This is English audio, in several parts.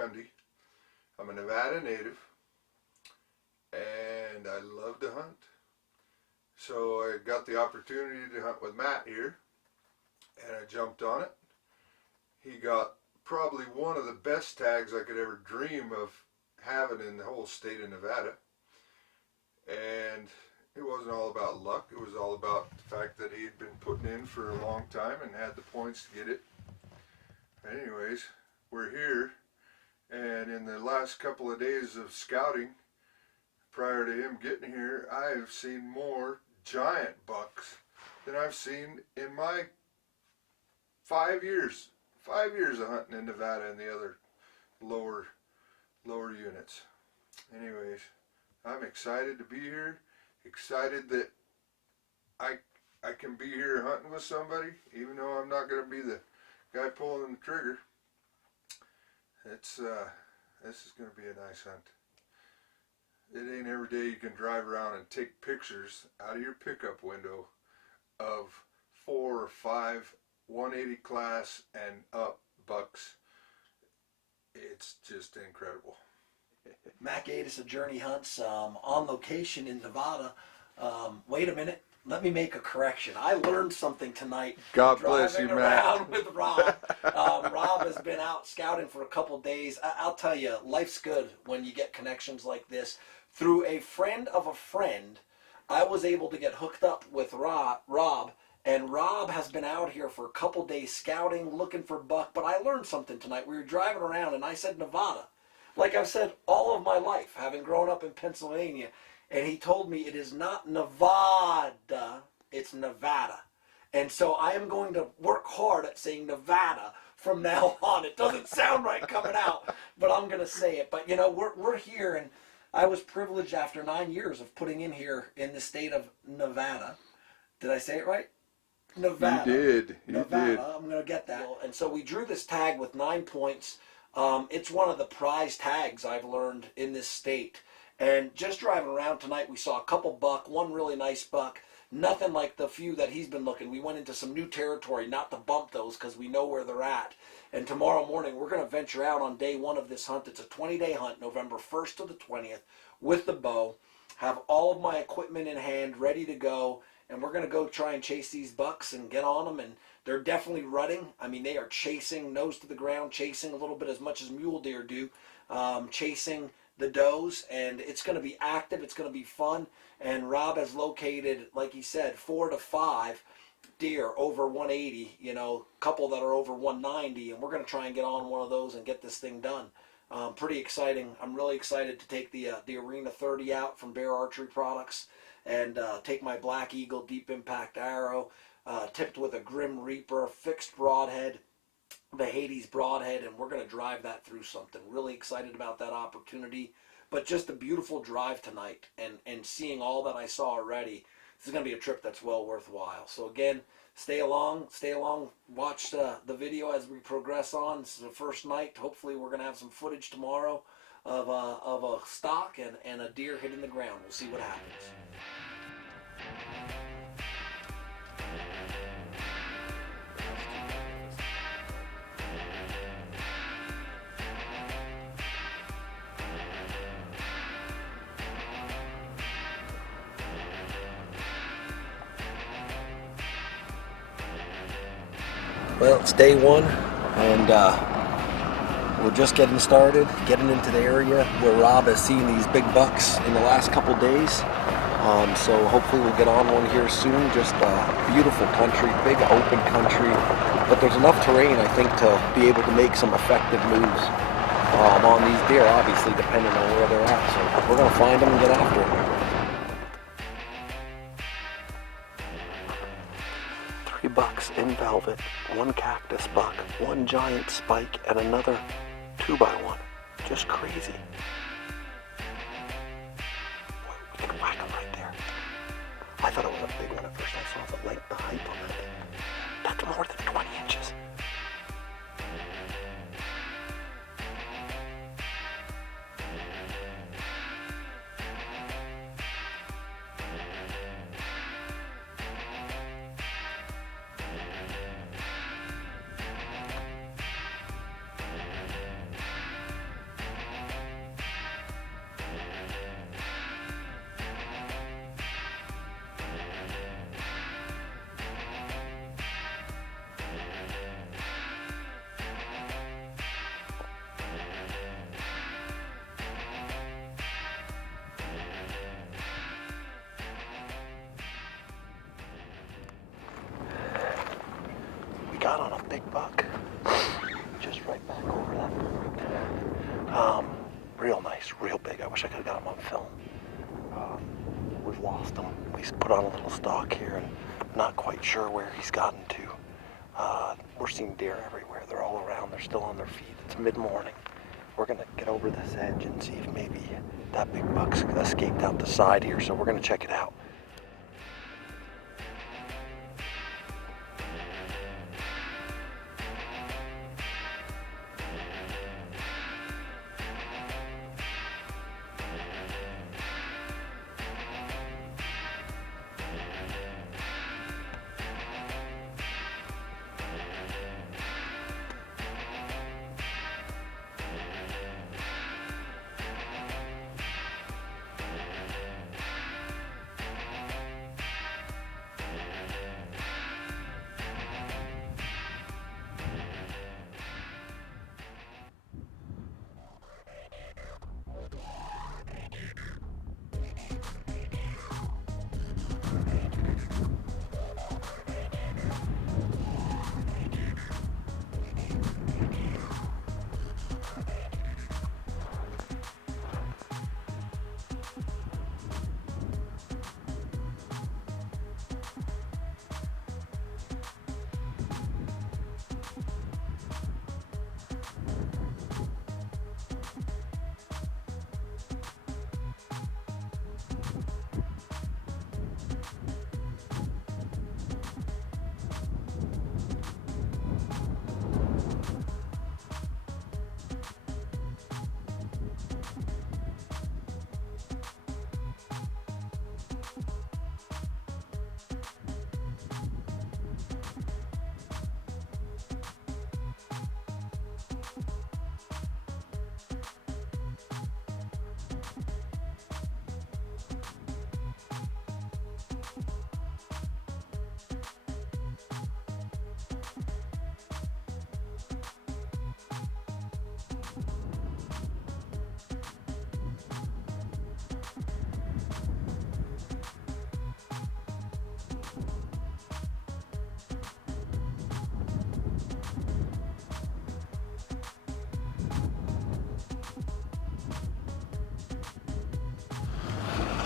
Cundy. I'm a Nevada native, and I love to hunt. So I got the opportunity to hunt with Matt here, and I jumped on it. He got probably one of the best tags I could ever dream of having in the whole state of Nevada. And it wasn't all about luck. It was all about the fact that he had been putting in for a long time and had the points to get it. Anyways, we're here, and in the last couple of days of scouting, prior to him getting here, I've seen more giant bucks than I've seen in my 5 years. 5 years of hunting in Nevada and the other lower units. Anyways, I'm excited to be here. Excited that I can be here hunting with somebody, even though I'm not going to be the guy pulling the trigger. This is going to be a nice hunt. It ain't every day you can drive around and take pictures out of your pickup window of 4 or 5 180 class and up bucks. It's just incredible. Matt Gaddis of Journey Hunts, on location in Nevada. Wait a minute, let me make a correction. I learned something tonight. God bless you, Matt. Around with Rob. Rob has been out scouting for a couple days. I'll tell you, life's good when you get connections like this. Through a friend of a friend, I was able to get hooked up with Rob, and Rob has been out here for a couple days scouting, looking for buck. But I learned something tonight. We were driving around, and I said Nevada. Like I've said all of my life, having grown up in Pennsylvania, and he told me it is not Nevada, it's Nevada. And so I am going to work hard at saying Nevada from now on. It doesn't sound right coming out, but I'm going to say it. But, you know, we're here, and I was privileged after 9 years of putting in here in the state of Nevada. Did I say it right? Nevada. You did. Nevada. I'm going to get that. And so we drew this tag with 9 points. It's one of the prize tags I've learned in this state. And just driving around tonight, we saw a couple buck, one really nice buck. Nothing like the few that he's been looking. We went into some new territory, not to bump those because we know where they're at. And tomorrow morning, we're going to venture out on day one of this hunt. It's a 20-day hunt, November 1st to the 20th, with the bow. Have all of my equipment in hand, ready to go. And we're going to go try and chase these bucks and get on them. And they're definitely rutting. I mean, they are chasing, nose to the ground, chasing a little bit as much as mule deer do, chasing the does. And it's going to be active. It's going to be fun. And Rob has located, like he said, 4 to 5 deer over 180, you know, a couple that are over 190. And we're going to try and get on one of those and get this thing done. Pretty exciting. I'm really excited to take the Arena 30 out from Bear Archery Products and take my Black Eagle deep impact arrow, tipped with a Grim Reaper, fixed broadhead, the Hades broadhead, and we're going to drive that through something. Really excited about that opportunity, but just a beautiful drive tonight, and seeing all that I saw already. This is going to be a trip that's well worthwhile. So again, stay along, watch the video as we progress on. This is the first night. Hopefully we're going to have some footage tomorrow of a stock and a deer hitting the ground. We'll see what happens. Well, it's day one, and we're just getting started, getting into the area where Rob has seen these big bucks in the last couple days. So hopefully we'll get on one here soon. Just beautiful country, big open country, but there's enough terrain, I think, to be able to make some effective moves on these deer, obviously, depending on where they're at. So we're going to find them and get after them. 3 bucks in velvet, 1 cactus buck, 1 giant spike, and another 2x1. Just crazy. Boy, we can whack them right there. I thought it was a big one at first. I saw the length, the height on that thing. That's more than 20 inches. got on a big buck. Just right back over that. Real nice, real big. I wish I could have got him on film. We've lost him. We put on a little stalk here, and I'm not quite sure where he's gotten to. We're seeing deer everywhere. They're all around. They're still on their feet. It's mid-morning. We're going to get over this edge and see if maybe that big buck's escaped out the side here, so we're going to check it out.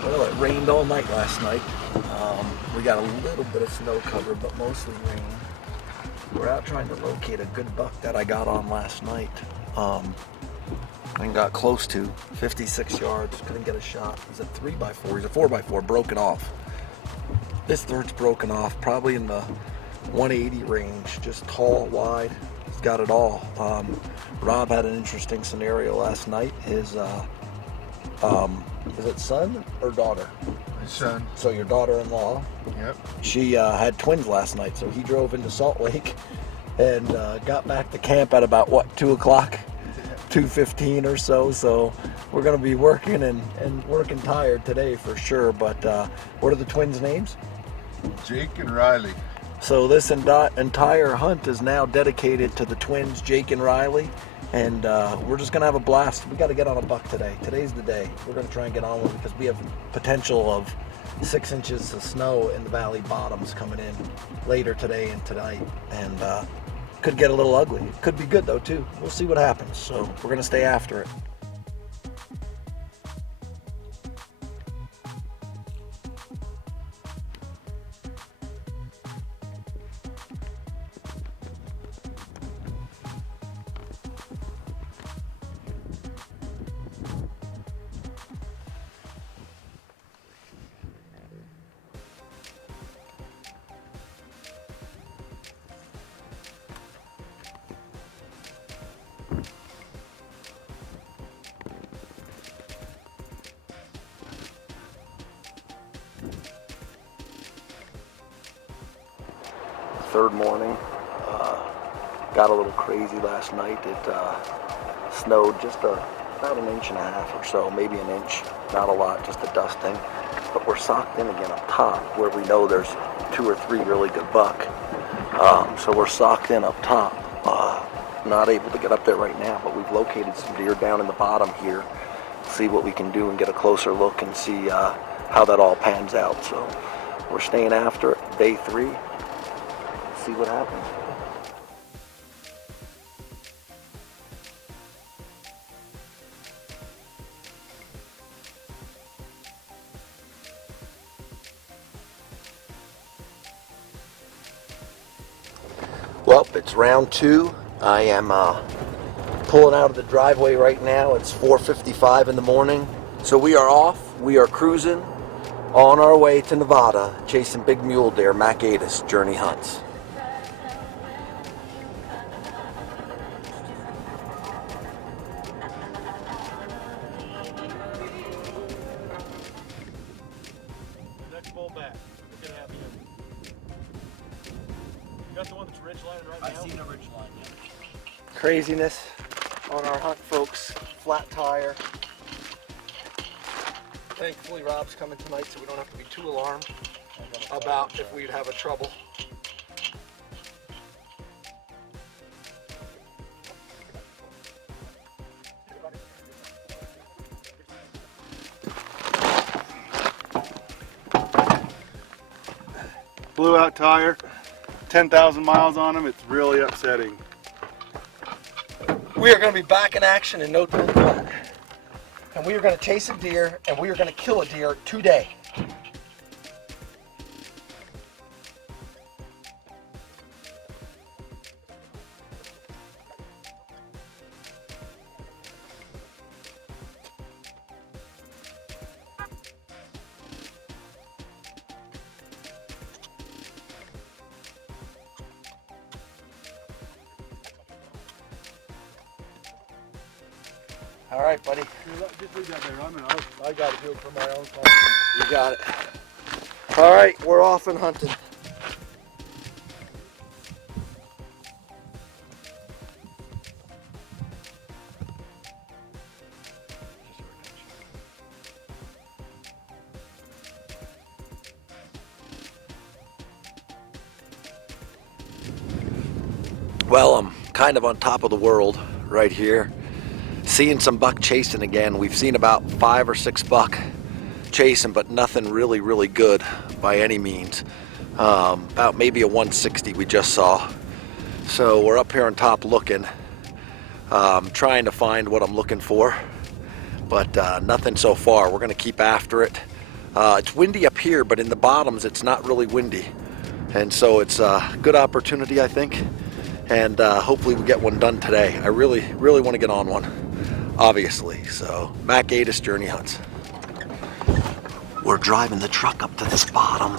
Well, it rained all night last night. We got a little bit of snow cover, but mostly rain. We're out trying to locate a good buck that I got on last night. And got close to 56 yards, couldn't get a shot. He's a 3x4, he's a 4x4, broken off. This third's broken off, probably in the 180 range, just tall, wide. He's got it all. Rob had an interesting scenario last night. His is it son or daughter? My son. So your daughter-in-law. Yep. She had twins last night, so he drove into Salt Lake and got back to camp at about, what, 2 o'clock? 2:15 or so. So we're going to be working and working tired today for sure. But what are the twins' names? Jake and Riley. So this entire hunt is now dedicated to the twins, Jake and Riley. And we're just going to have a blast. We got to get on a buck today. Today's the day. We're going to try and get on one because we have potential of 6 inches of snow in the valley bottoms coming in later today and tonight. And could get a little ugly. Could be good though too. We'll see what happens. So we're going to stay after it. Third morning, got a little crazy last night. It snowed just about 1.5 inches or so, maybe an inch, not a lot, just a dusting. But we're socked in again up top where we know there's 2 or 3 really good buck. So we're socked in up top. Not able to get up there right now, but we've located some deer down in the bottom here. See what we can do and get a closer look and see how that all pans out. So we're staying after it, day 3. see what happens. Well, it's round 2. I am pulling out of the driveway right now. It's 4:55 in the morning. So we are off. We are cruising on our way to Nevada, chasing big mule deer, Mac 8's Journey Hunts. Next bull back. We're gonna have him. You got the one that's ridge lining right now? I seen a ridge line, yeah. Craziness on our hunt, folks. Flat tire. Thankfully, Rob's coming tonight, so we don't have to be too alarmed about if we'd have a trouble. Blew out tire, 10,000 miles on him. It's really upsetting. We are going to be back in action in no time flat. And we are going to chase a deer, and we are going to kill a deer today. All right, buddy. Just leave that there. I got to do it for my own car. You got it. All right, we're off and hunting. Well, I'm kind of on top of the world right here. Seeing some buck chasing again. We've seen about 5 or 6 buck chasing, but nothing really good by any means. About maybe a 160 we just saw. So we're up here on top looking, trying to find what I'm looking for, but nothing so far. We're gonna keep after it. It's windy up here, but in the bottoms it's not really windy, and so it's a good opportunity, I think, and hopefully we get one done today. I really want to get on one, obviously. So Mac 8's Journey Hunts. We're driving the truck up to this bottom.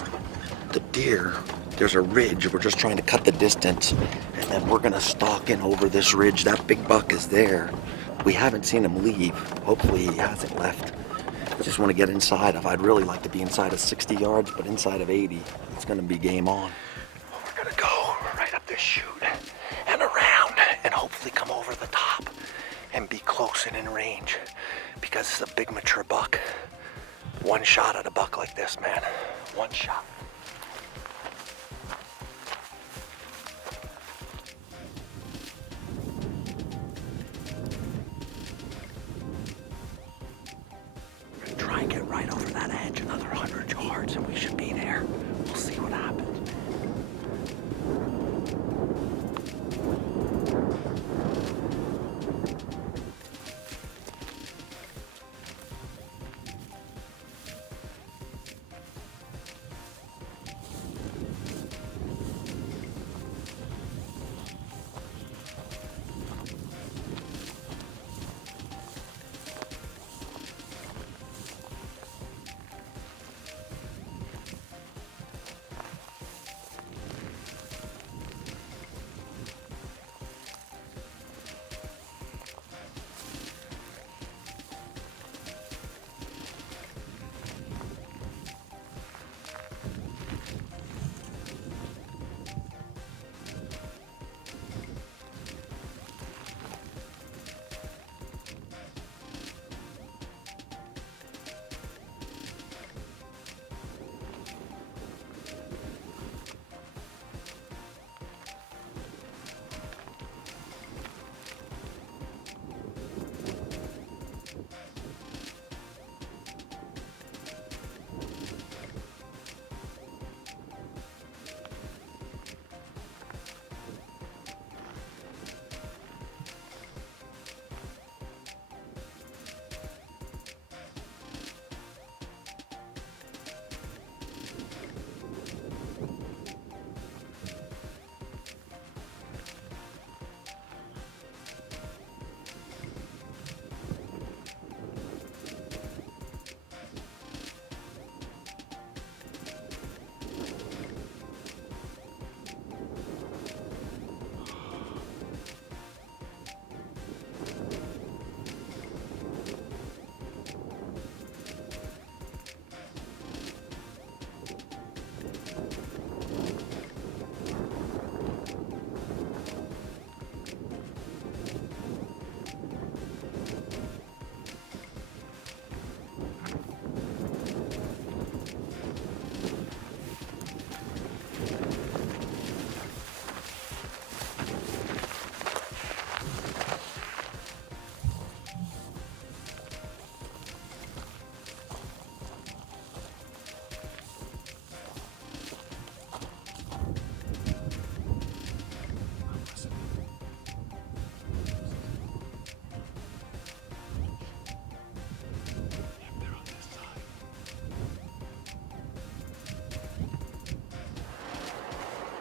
The deer, there's a ridge. We're just trying to cut the distance, and then we're gonna stalk in over this ridge. That big buck is there. We haven't seen him leave. Hopefully he hasn't left. I just want to get inside of. I'd really like to be inside of 60 yards, but inside of 80, it's gonna be game on. We're gonna go right up this chute and around, and hopefully come over the top and be close and in range, because it's a big mature buck. One shot at a buck like this, man. One shot. We're gonna try and get right over that edge, another 100 yards, and we should be there. We'll see what happens.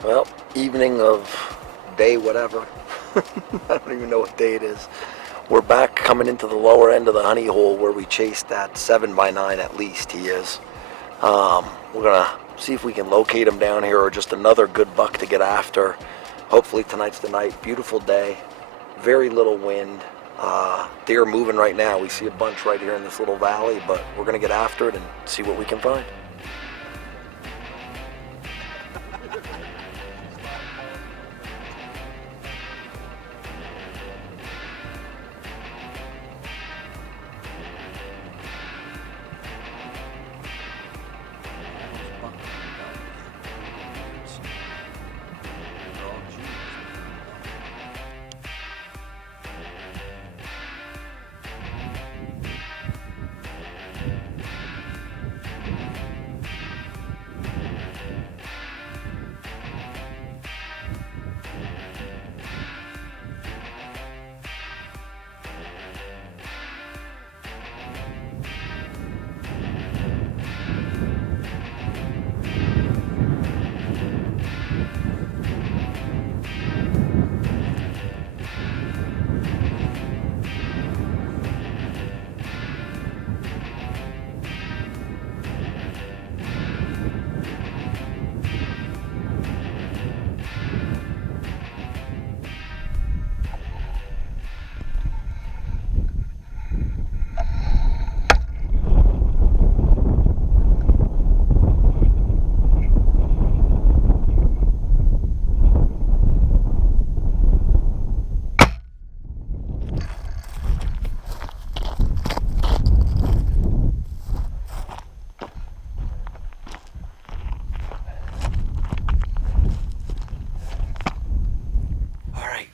Well, evening of day whatever. I don't even know what day it is. We're back coming into the lower end of the honey hole where we chased that 7x9 at least he is. We're gonna see if we can locate him down here or just another good buck to get after. Hopefully tonight's the night. Beautiful day, very little wind. Deer moving right now. We see a bunch right here in this little valley, but we're gonna get after it and see what we can find.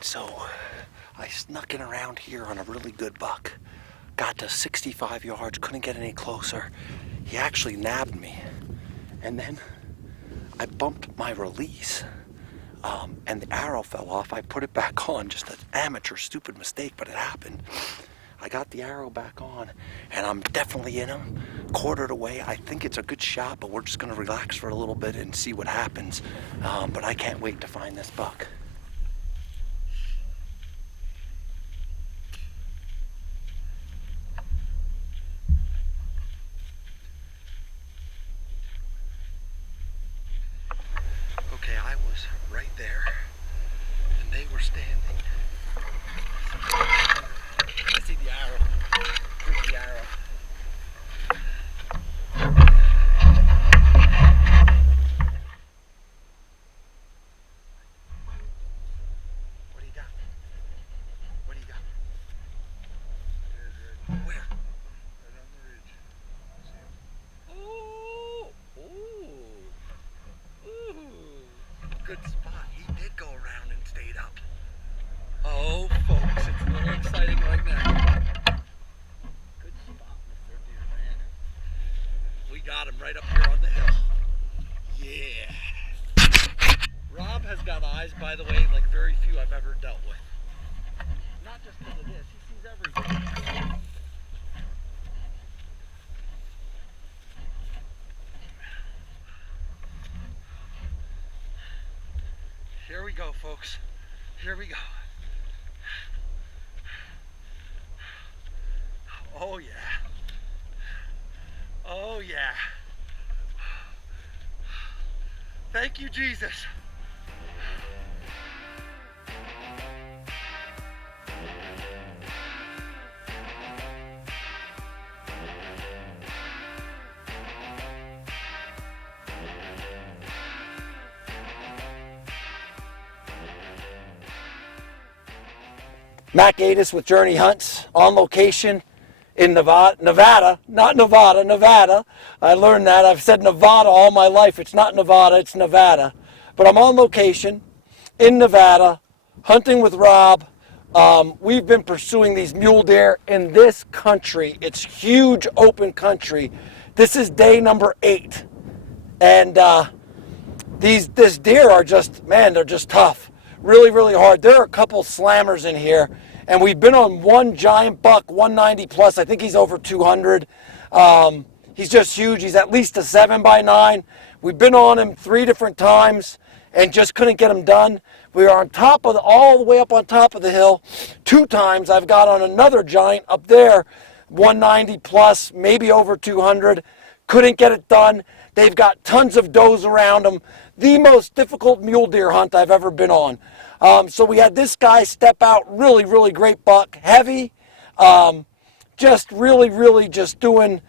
So I snuck in around here on a really good buck. Got to 65 yards, couldn't get any closer. He actually nabbed me. And then I bumped my release and the arrow fell off. I put it back on, just an amateur stupid mistake, but it happened. I got the arrow back on and I'm definitely in him, quartered away. I think it's a good shot, but we're just gonna relax for a little bit and see what happens. But I can't wait to find this buck. Okay, I was right there, and they were standing. I see the arrow. Here's the arrow. What do you got? What do you got? Where? Right on the ridge. See him? Ooh! Ooh! Ooh! Good spot. He did go around and stayed up. Oh, folks, it's a little exciting right now. Good spot, Mr. Deer Man. We got him right up here on the hill. Yeah. Rob has got eyes, by the way, like very few I've ever dealt with. Not just because of this, he sees everything. Here we go, folks. Here we go. Oh yeah. Oh yeah. Thank you, Jesus. Matt Gaddis with Journey Hunts on location in Nevada. I learned that. I've said Nevada all my life. It's not Nevada, it's Nevada. But I'm on location in Nevada, hunting with Rob. We've been pursuing these mule deer in this country. It's huge open country. This is day number 8. And this deer are just, man, they're just tough. Really, really hard. There are a couple slammers in here, and we've been on one giant buck, 190 plus. I think he's over 200. He's just huge. He's at least a 7x9. We've been on him 3 different times, and just couldn't get them done. We were on top of all the way up on top of the hill. 2 times I've got on another giant up there, 190 plus, maybe over 200. Couldn't get it done. They've got tons of does around them. The most difficult mule deer hunt I've ever been on. So we had this guy step out, really, really great buck, heavy, just really just doing,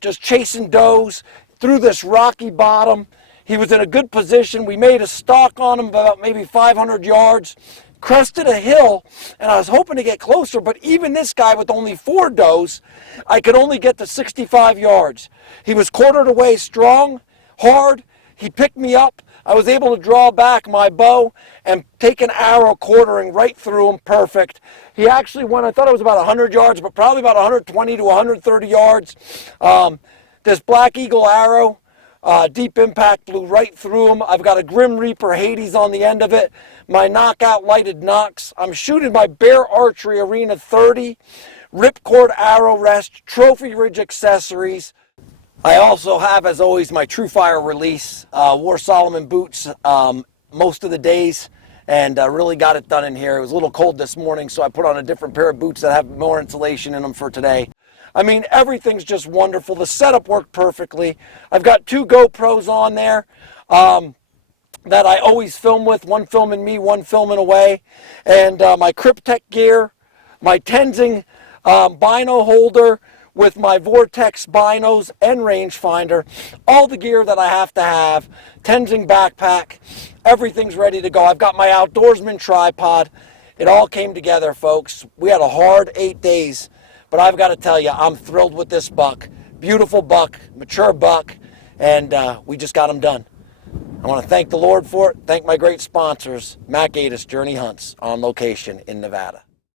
just chasing does through this rocky bottom. He was in a good position. We made a stalk on him about maybe 500 yards, crested a hill, and I was hoping to get closer, but even this guy with only 4 does, I could only get to 65 yards. He was quartered away strong, hard. He picked me up. I was able to draw back my bow and take an arrow quartering right through him, perfect. He actually went, I thought it was about 100 yards, but probably about 120 to 130 yards. This Black Eagle arrow, deep impact, blew right through him. I've got a Grim Reaper Hades on the end of it. My knockout lighted Nox. I'm shooting my Bear Archery Arena 30, ripcord arrow rest, trophy ridge accessories. I also have, as always, my TrueFire release. Wore Solomon boots most of the days and really got it done in here. It was a little cold this morning, so I put on a different pair of boots that have more insulation in them for today. I mean, everything's just wonderful. The setup worked perfectly. I've got 2 GoPros on there that I always film with, one filming me, one filming away. And my Cryptek gear, my Tenzing bino holder with my Vortex binos and rangefinder, all the gear that I have to have, Tenzing backpack, everything's ready to go. I've got my Outdoorsman tripod. It all came together, folks. We had a hard 8 days. But I've got to tell you, I'm thrilled with this buck. Beautiful buck, mature buck, and we just got him done. I want to thank the Lord for it. Thank my great sponsors, Matt Gatus, Journey Hunts, on location in Nevada.